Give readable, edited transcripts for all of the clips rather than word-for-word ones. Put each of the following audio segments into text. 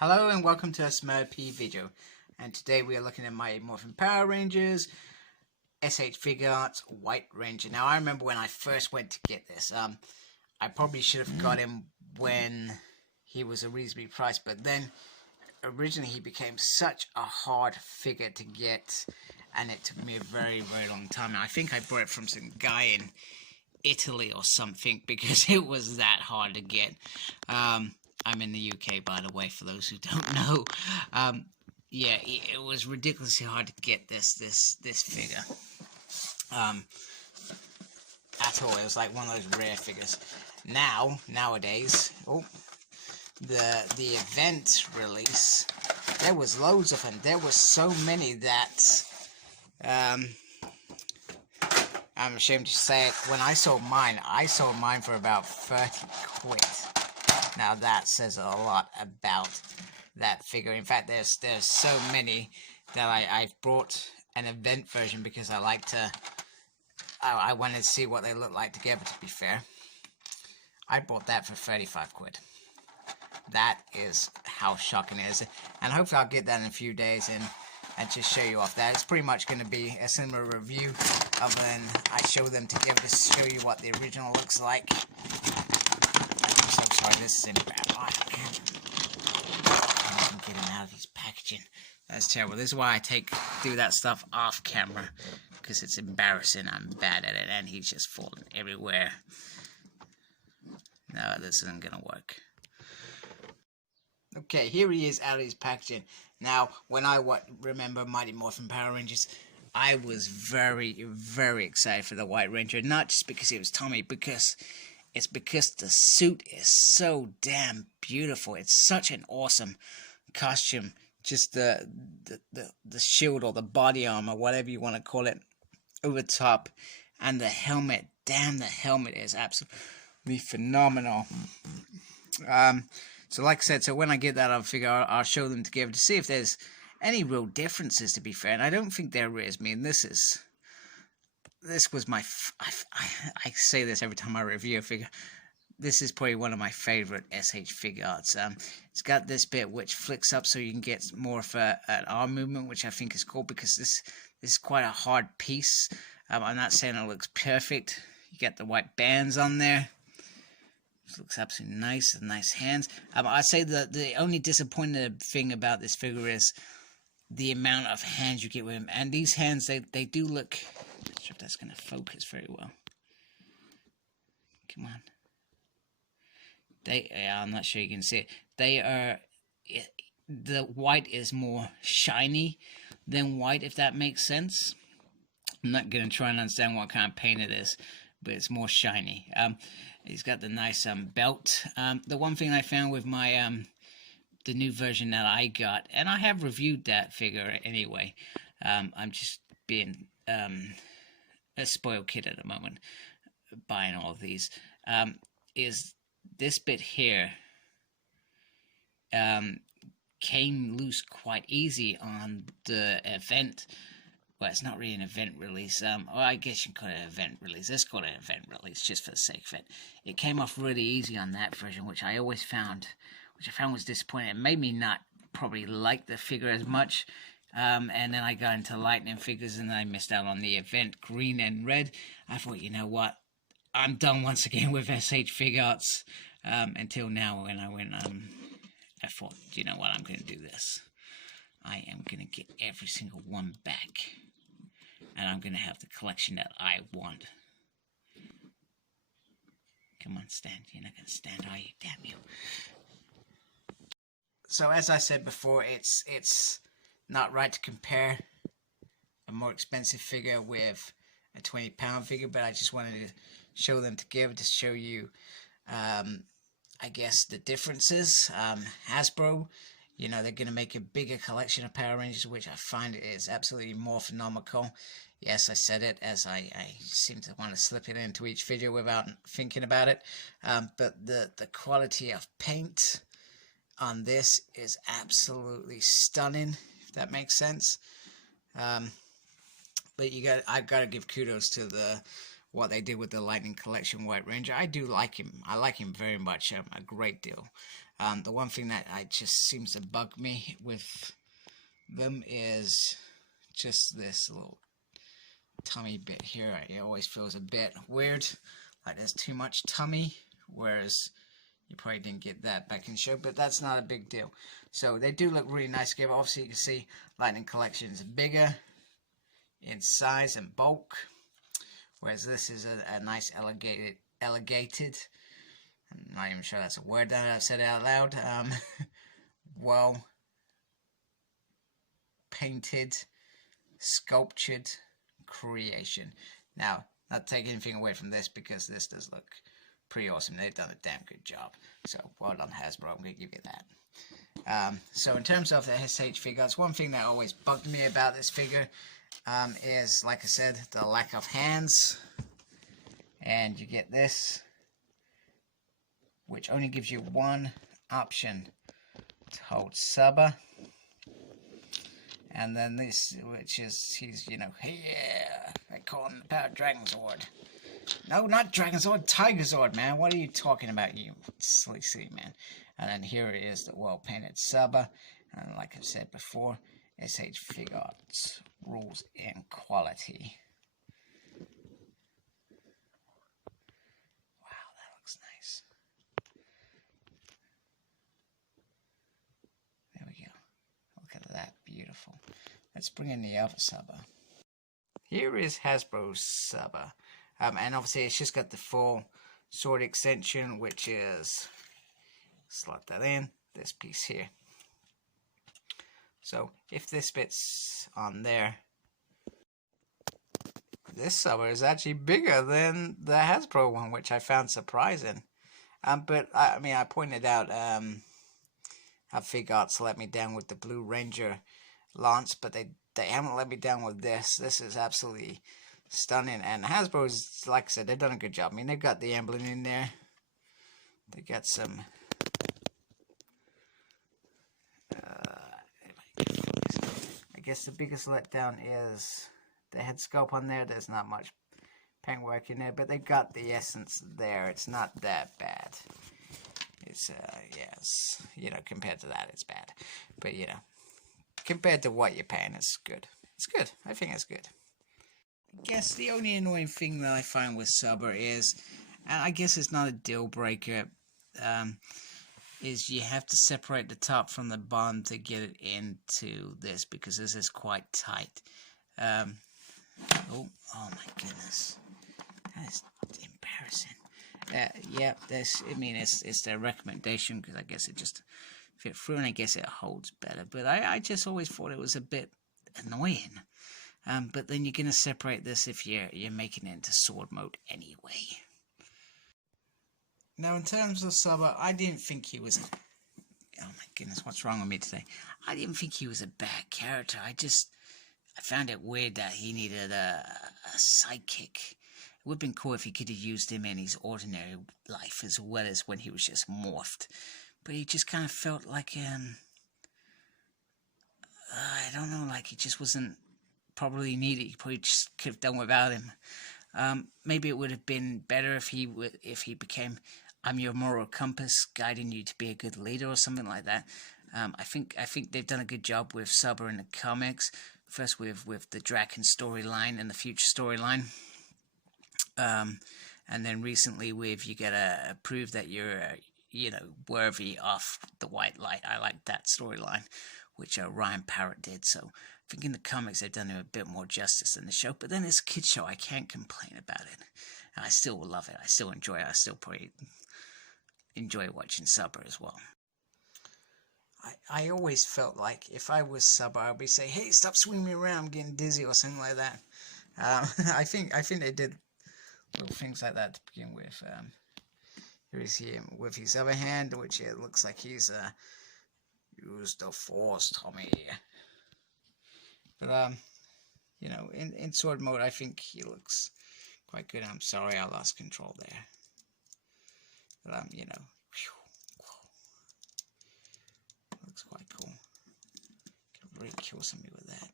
Hello and welcome to a Smurfy video, and today we are looking at my Morphin Power Rangers H Figuarts White Ranger. Now I remember when I first went to get this, I probably should have got him when he was a reasonably priced, but then originally he became such a hard figure to get, and it took me a very long time. And I think I bought it from some guy in Italy or something because it was that hard to get. I'm in the UK, by the way, for those who don't know. Yeah, it was ridiculously hard to get this figure. At all. It was like one of those rare figures. Nowadays, the event release, there was loads of them. There was so many that I'm ashamed to say it. When I sold mine for about 30 quid. Now that says a lot about that figure. In fact, there's so many that I've brought an event version because I like to. I wanted to see what they look like together. To be fair, I bought that for 35 quid. That is how shocking it is, and hopefully I'll get that in a few days and just show you off that. It's pretty much going to be a similar review of when I show them together to show you what the original looks like. I'm sorry, this is in bad light. I can't get him out of his packaging. That's terrible. This is why I do that stuff off camera, because it's embarrassing. I'm bad at it, and he's just falling everywhere. No, this isn't gonna work. Okay, here he is out of his packaging. Now, when I remember Mighty Morphin Power Rangers, I was very excited for the White Ranger. Not just because it was Tommy, because the suit is so damn beautiful. It's such an awesome costume. Just the shield or the body armor, whatever you want to call it, over top, and the helmet. Damn, the helmet is absolutely phenomenal. So like I said, so when I get that, I'll figure I'll show them together to see if there's any real differences, to be fair. And I don't think there is. I mean, this was my... I say this every time I review a figure. This is probably one of my favorite SH Figuarts. It's got this bit which flicks up so you can get more of an arm movement, which I think is cool because this is quite a hard piece. I'm not saying it looks perfect. You got the white bands on there. It looks absolutely nice, and nice hands. I'd say the only disappointing thing about this figure is the amount of hands you get with him. And these hands, they do look... I'm not sure if that's going to focus very well. Come on. I'm not sure you can see it. They are... The white is more shiny than white, if that makes sense. I'm not going to try and understand what kind of paint it is, but it's more shiny. He's got the nice belt. The one thing I found with my the new version that I got, and I have reviewed that figure anyway. I'm just being a spoiled kid at the moment, buying all of these. Is this bit here came loose quite easy on the event. Well, it's not really an event release. Well, I guess you can call it an event release. Let's call it an event release, just for the sake of it. It came off really easy on that version, which I found was disappointing. It made me not probably like the figure as much. And then I got into lightning figures, and then I missed out on the event green and red. I thought, you know what? I'm done once again with SH Figuarts. Until now, when I went, I thought, you know what? I'm going to do this. I am going to get every single one back. And I'm going to have the collection that I want. Come on, stand. You're not going to stand, are you? Damn you. So, as I said before, it's not right to compare a more expensive figure with a £20 figure, but I just wanted to show them together to show you, I guess, the differences. Hasbro, you know, they're going to make a bigger collection of Power Rangers, which I find is absolutely more phenomenal. Yes, I said it, as I seem to want to slip it into each video without thinking about it. But the quality of paint on this is absolutely stunning, if that makes sense. But I've got to give kudos to the what they did with the Lightning Collection White Ranger. I do like him. I like him very much, a great deal. The one thing that just seems to bug me with them is just this little tummy bit here. It always feels a bit weird, like there's too much tummy, whereas you probably didn't get that back in the show, but that's not a big deal. So they do look really nice together. Obviously you can see Lightning Collection is bigger in size and bulk, whereas this is a nice elegated, I'm not even sure that's a word that I've said it out loud, well painted, sculptured creation. Now, not taking anything away from this, because this does look pretty awesome. They've done a damn good job. So, well done, Hasbro. I'm going to give you that. So, in terms of the H Figuarts, one thing that always bugged me about this figure is, like I said, the lack of hands. And you get this, which only gives you one option to hold Subba. And then this, which is, he's, you know, yeah, I call him the Power Dragon Zord. No, not Dragon Zord, Tiger Zord, man. What are you talking about, you silly man? And then here it is, the well-painted Subba. And like I said before, H Figuarts rules in quality. Wow, that looks nice. There we go. Look at that, beautiful. Let's bring in the other Subba. Here is Hasbro's Subba. And obviously it's just got the full sword extension, which is, slot that in, this piece here. So if this bit's on there, this Subba is actually bigger than the Hasbro one, which I found surprising. But I mean, I pointed out how Figuarts let me down with the Blue Ranger Lance, but they haven't let me down with this. This is absolutely stunning, and Hasbro's, like I said, they've done a good job. I mean, they've got the emblem in there. They got some I guess the biggest letdown is the head sculpt on there. There's not much paintwork in there, but they got the essence there. It's not that bad. It's yes, you know, compared to that, it's bad. But you know, compared to what you're paying, it's good. It's good. I think it's good. I guess the only annoying thing that I find with Subba is, and I guess it's not a deal breaker, is you have to separate the top from the bottom to get it into this, because this is quite tight. Oh my goodness, that is embarrassing. Yeah, this, I mean, it's their recommendation, because I guess it just fit through, and I guess it holds better. But I just always thought it was a bit annoying. But then you're gonna separate this if you're making it into sword mode anyway. Now, in terms of Subba, I didn't think he was. Oh my goodness, what's wrong with me today? I didn't think he was a bad character. I found it weird that he needed a sidekick. It would have been cool if he could have used him in his ordinary life as well as when he was just morphed. But he just kind of felt like I don't know, like he just wasn't probably needed. He probably just could have done without him. Maybe it would have been better if he became, I'm your moral compass, guiding you to be a good leader or something like that. I think they've done a good job with Subba in the comics. First with the Draken storyline and the future storyline. And then recently with, you gotta prove that you're, you know, worthy of the white light. I like that storyline, which Ryan Parrott did. So I think in the comics they've done him a bit more justice than the show. But then it's a kid's show. I can't complain about it. I still love it. I still enjoy it. I still probably enjoy watching Subba as well. I always felt like if I was Subba, I'd be saying, "Hey, stop swinging around, I'm getting dizzy," or something like that. I think they did little things like that to begin with. Here is him with his other hand, which it looks like he's use the force, Tommy. But you know, in sword mode, I think he looks quite good. I'm sorry I lost control there. But you know, looks quite cool. Could really kill somebody with that.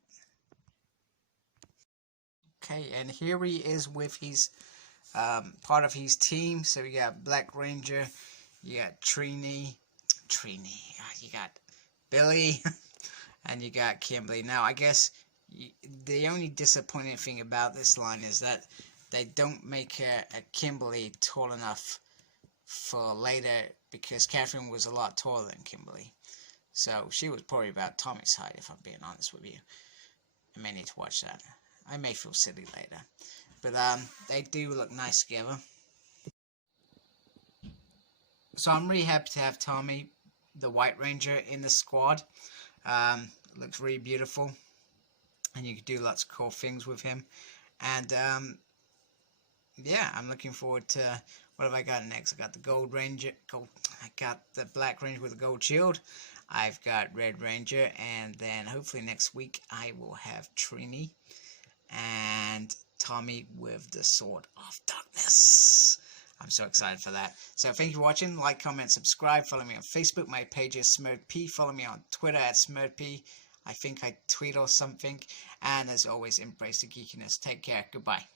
Okay, and here he is with his part of his team. So you got Black Ranger, you got Trini, you got Billy, and you got Kimberly. Now, I guess the only disappointing thing about this line is that they don't make a Kimberly tall enough for later, because Catherine was a lot taller than Kimberly. So she was probably about Tommy's height, if I'm being honest with you. I may need to watch that. I may feel silly later. But they do look nice together. So I'm really happy to have Tommy, the White Ranger, in the squad. Looks really beautiful. And you can do lots of cool things with him. And yeah, I'm looking forward to what have I got next. I got the Gold Ranger. I got the Black Ranger with the gold shield. I've got Red Ranger, and then hopefully next week I will have Trini and Tommy with the Sword of Darkness. I'm so excited for that. So thank you for watching. Like, comment, subscribe. Follow me on Facebook. My page is SmurtP. Follow me on Twitter at SmurtP. I think I tweet or something. And as always, embrace the geekiness. Take care. Goodbye.